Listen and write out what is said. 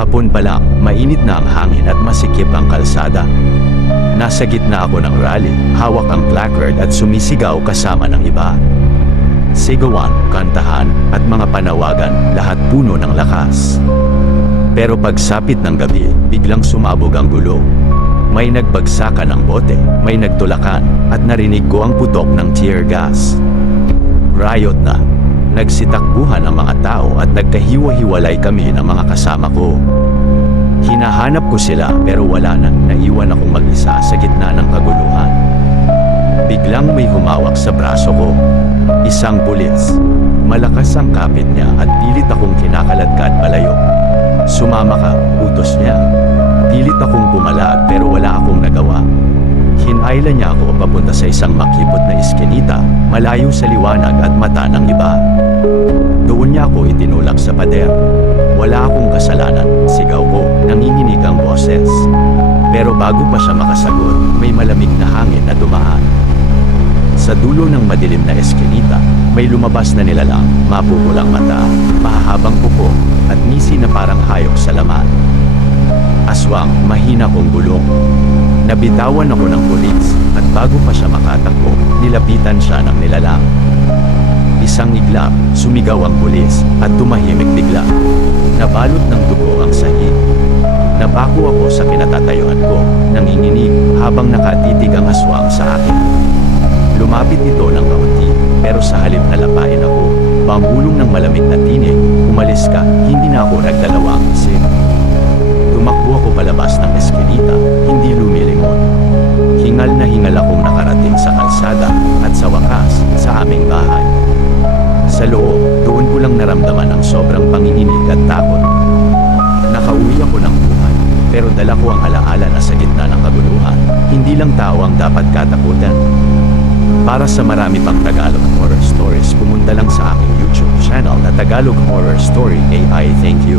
Hapon pa mainit na ang hangin at masikip ang kalsada. Nasa gitna ako ng rally, hawak ang placard at sumisigaw kasama ng iba. Sigawan, kantahan, at mga panawagan, lahat puno ng lakas. Pero pagsapit ng gabi, biglang sumabog ang gulo. May nagbagsakan ng bote, may nagtulakan, at narinig ko ang putok ng tear gas. Riot na. Nagsitakbuhan ang mga tao at nagkahiwa-hiwalay kami ng mga kasama ko. Hinahanap ko sila pero wala na, naiwan akong mag-isa sa gitna ng kaguluhan. Biglang may humawak sa braso ko. Isang pulis. Malakas ang kapit niya at pilit akong kinakaladkad palayo. Sumama ka, utos niya. Pilit akong pumalag pero wala akong nagawa. Hinayla niya ako papunta sa isang makipot na iskinita, malayo sa liwanag at mata ng iba. Doon niya ako itinulak sa pader. Wala akong kasalanan, sigaw ko, nanginginig ang boses. Pero bago pa siya makasagot, may malamig na hangin na dumaan. Sa dulo ng madilim na eskinita, may lumabas na nilalang, mapupulang mata, mahahabang kuko, at misi na parang hayop sa laman. Aswang, mahina kong gulong. Nabitawan ako ng pulis, at bago pa siya makatakbo, nilapitan siya ng nilalang. Isang iglap, sumigaw ang pulis, at tumahimik bigla. Nabalot ng dugo ang sahig. Napako ako sa kinatatayuan ko, nanginginig, habang nakatitig ang aswang sa akin. Lumapit ito ng kaunti, pero sa halip na lapain ako, pamulong ng malamig na tinig, umalis ka, hindi na ako nagdalawang isip. Tumakbo ako palabas ng eskinita, hindi lumilingon. Hingal na hingal akong sobrang panginginig at takot. Nakauwi ako ng buhay, pero dala ko ang alaala na sa gitna ng kaguluhan. Hindi lang tao ang dapat katakutan. Para sa marami pang Tagalog horror stories, pumunta lang sa aking YouTube channel na Tagalog Horror Story AI. Thank you.